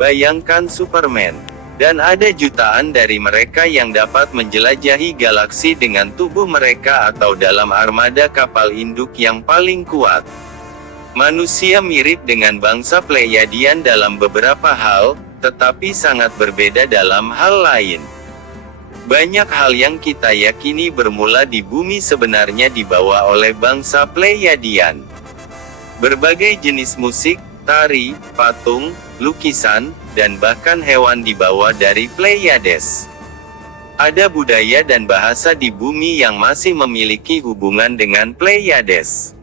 Bayangkan Superman. Dan ada jutaan dari mereka yang dapat menjelajahi galaksi dengan tubuh mereka atau dalam armada kapal induk yang paling kuat. Manusia mirip dengan bangsa Pleiadian dalam beberapa hal, tetapi sangat berbeda dalam hal lain. Banyak hal yang kita yakini bermula di bumi sebenarnya dibawa oleh bangsa Pleiadian. Berbagai jenis musik, tari, patung, lukisan, dan bahkan hewan dibawa dari Pleiades. Ada budaya dan bahasa di bumi yang masih memiliki hubungan dengan Pleiades.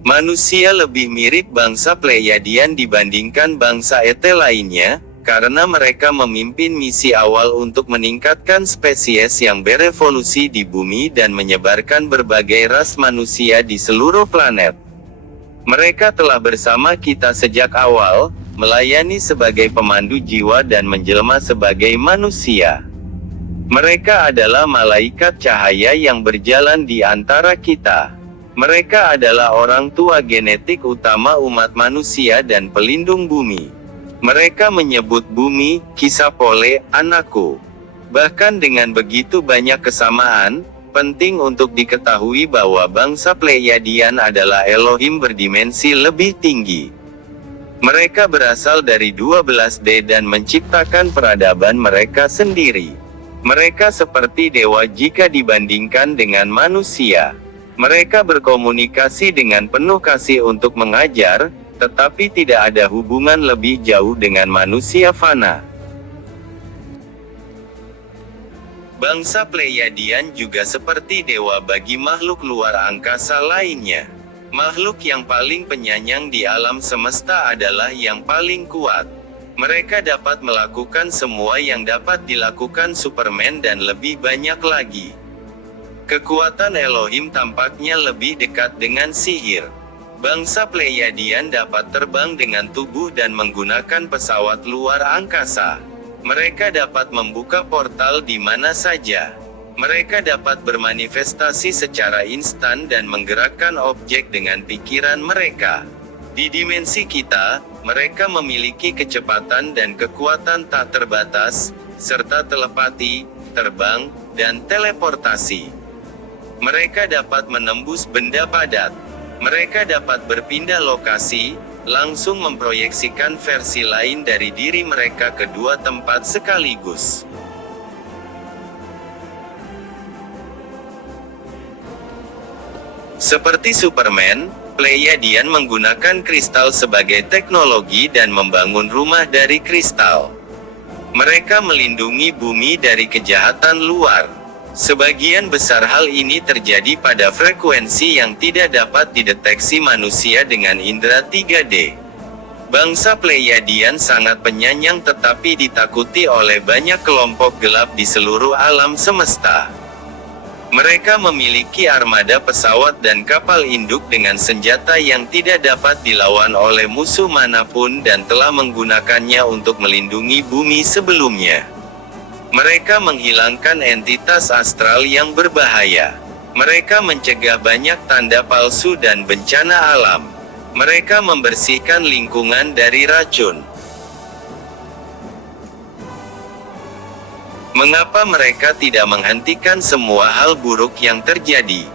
Manusia lebih mirip bangsa Pleiadian dibandingkan bangsa Ete lainnya, karena mereka memimpin misi awal untuk meningkatkan spesies yang berevolusi di bumi dan menyebarkan berbagai ras manusia di seluruh planet. Mereka telah bersama kita sejak awal, melayani sebagai pemandu jiwa dan menjelma sebagai manusia. Mereka adalah malaikat cahaya yang berjalan di antara kita. Mereka adalah orang tua genetik utama umat manusia dan pelindung bumi. Mereka menyebut bumi, Kisapole, anakku. Bahkan dengan begitu banyak kesamaan, penting untuk diketahui bahwa bangsa Pleiadian adalah Elohim berdimensi lebih tinggi. Mereka berasal dari 12D dan menciptakan peradaban mereka sendiri. Mereka seperti dewa jika dibandingkan dengan manusia. Mereka berkomunikasi dengan penuh kasih untuk mengajar, tetapi tidak ada hubungan lebih jauh dengan manusia fana. Bangsa Pleiadian juga seperti dewa bagi makhluk luar angkasa lainnya. Makhluk yang paling penyayang di alam semesta adalah yang paling kuat. Mereka dapat melakukan semua yang dapat dilakukan Superman dan lebih banyak lagi. Kekuatan Elohim tampaknya lebih dekat dengan sihir. Bangsa Pleiadian dapat terbang dengan tubuh dan menggunakan pesawat luar angkasa. Mereka dapat membuka portal di mana saja. Mereka dapat bermanifestasi secara instan dan menggerakkan objek dengan pikiran mereka. Di dimensi kita, mereka memiliki kecepatan dan kekuatan tak terbatas, serta telepati, terbang, dan teleportasi. Mereka dapat menembus benda padat. Mereka dapat berpindah lokasi, langsung memproyeksikan versi lain dari diri mereka ke dua tempat sekaligus. Seperti Superman, Pleiadian menggunakan kristal sebagai teknologi dan membangun rumah dari kristal. Mereka melindungi bumi dari kejahatan luar. Sebagian besar hal ini terjadi pada frekuensi yang tidak dapat dideteksi manusia dengan indera 3D. Bangsa Pleiadian sangat penyayang tetapi ditakuti oleh banyak kelompok gelap di seluruh alam semesta. Mereka memiliki armada pesawat dan kapal induk dengan senjata yang tidak dapat dilawan oleh musuh manapun dan telah menggunakannya untuk melindungi bumi sebelumnya. Mereka menghilangkan entitas astral yang berbahaya. Mereka mencegah banyak tanda palsu dan bencana alam. Mereka membersihkan lingkungan dari racun. Mengapa mereka tidak menghentikan semua hal buruk yang terjadi?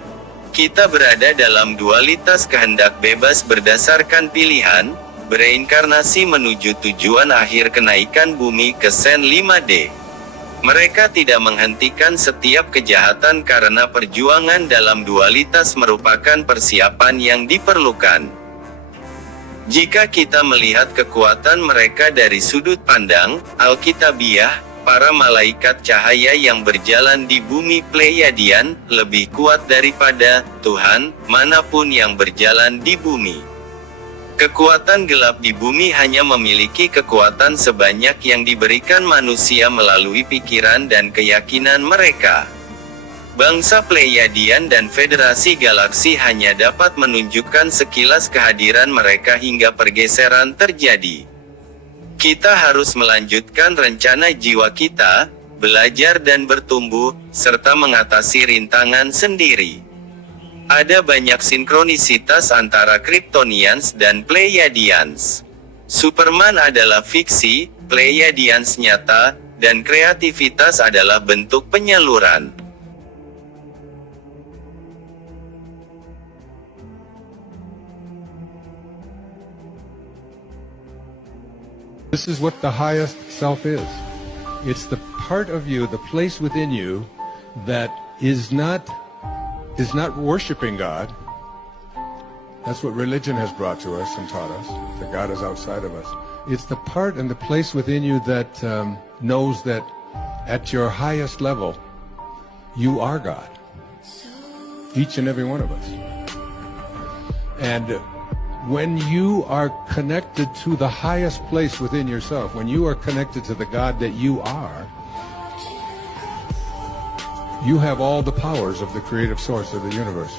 Kita berada dalam dualitas kehendak bebas berdasarkan pilihan, bereinkarnasi menuju tujuan akhir kenaikan bumi ke Sen 5D. Mereka tidak menghentikan setiap kejahatan karena perjuangan dalam dualitas merupakan persiapan yang diperlukan. Jika kita melihat kekuatan mereka dari sudut pandang Alkitabiah, para malaikat cahaya yang berjalan di bumi Pleiadian lebih kuat daripada Tuhan manapun yang berjalan di bumi. Kekuatan gelap di bumi hanya memiliki kekuatan sebanyak yang diberikan manusia melalui pikiran dan keyakinan mereka. Bangsa Pleiadian dan Federasi Galaksi hanya dapat menunjukkan sekilas kehadiran mereka hingga pergeseran terjadi. Kita harus melanjutkan rencana jiwa kita, belajar dan bertumbuh, serta mengatasi rintangan sendiri. Ada banyak sinkronisitas antara Kryptonians dan Pleiadians. Superman adalah fiksi, Pleiadians nyata, dan kreativitas adalah bentuk penyaluran. This is what the highest self is. It's the part of you, the place within you that is not worshiping God. That's what religion has brought to us and taught us, that God is outside of us. It's the part and the place within you that knows that at your highest level, you are God. Each and every one of us. And when you are connected to the highest place within yourself, when you are connected to the God that you are, you have all the powers of the creative source of the universe.